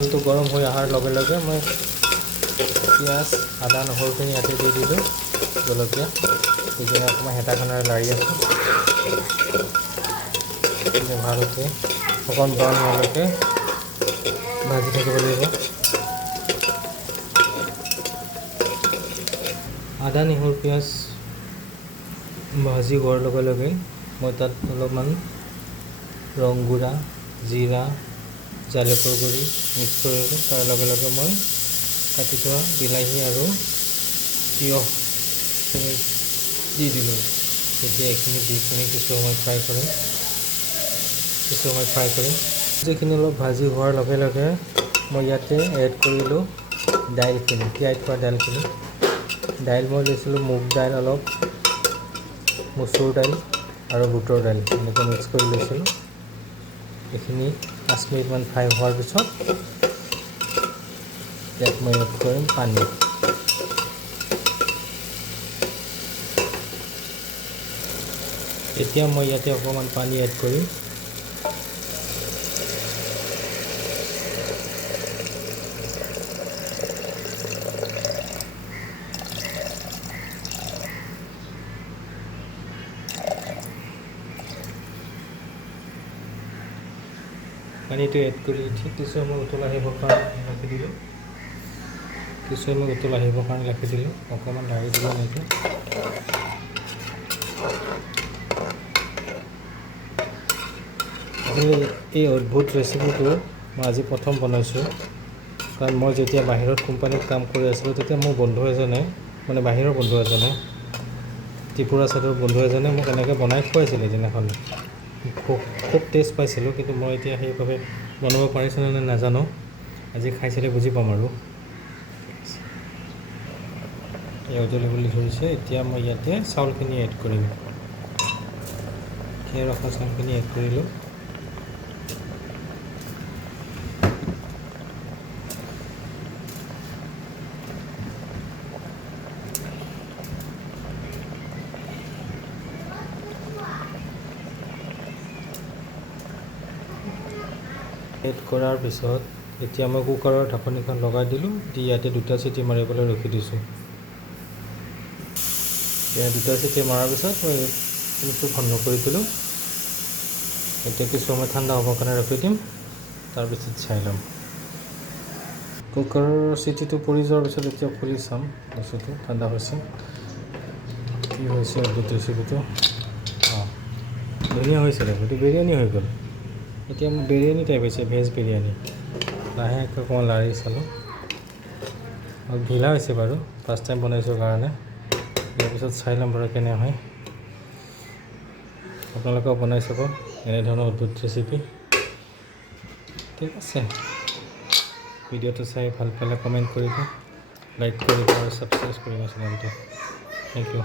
তেলটো গৰম হৈ অহাৰ লগে লগে মই পিঁয়াজ আদা নহৰুখিনি ইয়াতে দি দিলোঁ, জলকীয়া দি কিনে অকণমান হেতাখনেৰে লাৰি আছোঁ। ভালকৈ অকণ ব্ৰাউন হোৱালৈকে ভাজি থাকিব লাগিব। আদা নহৰু পিঁয়াজ ভাজি হোৱাৰ লগে লগে মই তাত অলপমান ৰং গুড়া, জিৰা, জালুকৰ গুড়ি মিক্স কৰিলোঁ। তাৰ লগে লগে মই কাটি থোৱা বিলাহী আৰু তিয়ঁহখিনি দি দিলোঁ। এতিয়া এইখিনি দি কিনে কিছু সময় ফ্ৰাই কৰিম। যিখিনি অলপ ভাজি হোৱাৰ লগে লগে মই ইয়াতে এড কৰিলোঁ দাইলখিনি, তিয়াই থোৱা দাইলখিনি। দাইল মই লৈছিলোঁ মুগ দাইল অলপ, মচুৰ দাইল আৰু বুটৰ দাইল এনেকৈ মিক্স কৰি লৈছিলোঁ। এইখিনি 5 মিনিটমান ফ্ৰাই হোৱাৰ পিছত ইয়াত মই এড কৰিম পানী। এতিয়া মই ইয়াতে অকণমান পানী এড কৰিম। পানীটো এড কৰি ঠিক কিছু সময় উতল আহিবৰ কাৰণে ৰাখি দিলোঁ। অকণমান লাৰি দিলোঁ এনেকৈ। এই অদ্ভুত ৰেচিপিটো মই আজি প্ৰথম বনাইছোঁ, কাৰণ মই যেতিয়া বাহিৰত কোম্পানীত কাম কৰি আছিলোঁ তেতিয়া মোৰ বন্ধু এজনে, মানে বাহিৰৰ বন্ধু এজনে, ত্ৰিপুৰা ছাইডৰ বন্ধু এজনে মোক এনেকৈ বনাই খুৱাইছিলে এদিনাখন। খুব টেষ্ট পাইছিলোঁ, কিন্তু মই এতিয়া সেইভাৱে বনাব পাৰিছিলোঁ নে নাজানো। আজি খাইছিলে বুজি পাম আৰু। এই উতলিবলৈ ধৰিছে। এতিয়া মই ইয়াতে চাউলখিনি এড কৰিম। তিয়াই ৰখা চাউলখিনি এড কৰিলোঁ। এড কৰাৰ পিছত এতিয়া মই কুকাৰৰ ঢাকনিখন লগাই দিলোঁ, দি ইয়াতে 2টা চিটি মাৰিবলৈ ৰখি দিছোঁ। এতিয়া 2টা চিটি মৰাৰ পিছত মই কিন্তু বন্ধ কৰি দিলোঁ। এতিয়া কিছু সময় ঠাণ্ডা হ'বৰ কাৰণে ৰখি দিম, তাৰপিছত চাই ল'ম। কুকাৰৰ চিটিটো পৰি যোৱাৰ পিছত এতিয়া খুলি চাম বস্তুটো ঠাণ্ডা হৈছে। কি হৈছে অদ্ভুত ৰেচিপিটো। ধুনীয়া হৈছে দেখোন, এইটো বিৰিয়ানী হৈ গ'ল। এতিয়া মোৰ বিৰিয়ানী টাইপ হৈছে, ভেজ বিৰিয়ানী। লাহেকৈ অকণমান লাৰি চালোঁ, অলপ ঢিলা হৈছে বাৰু, ফাৰ্ষ্ট টাইম বনাইছোঁ কাৰণে। ইয়াৰ পিছত চাই ল'ম বাৰু কেনে হয়। আপোনালোকেও বনাই চাব এনেধৰণৰ অদ্ভুত ৰেচিপি। ঠিক আছে, ভিডিঅ'টো চাই ভাল পালে কমেণ্ট কৰিব, লাইক কৰিব আৰু ছাবস্ক্ৰাইব কৰিব চেনেলটো। Thank U.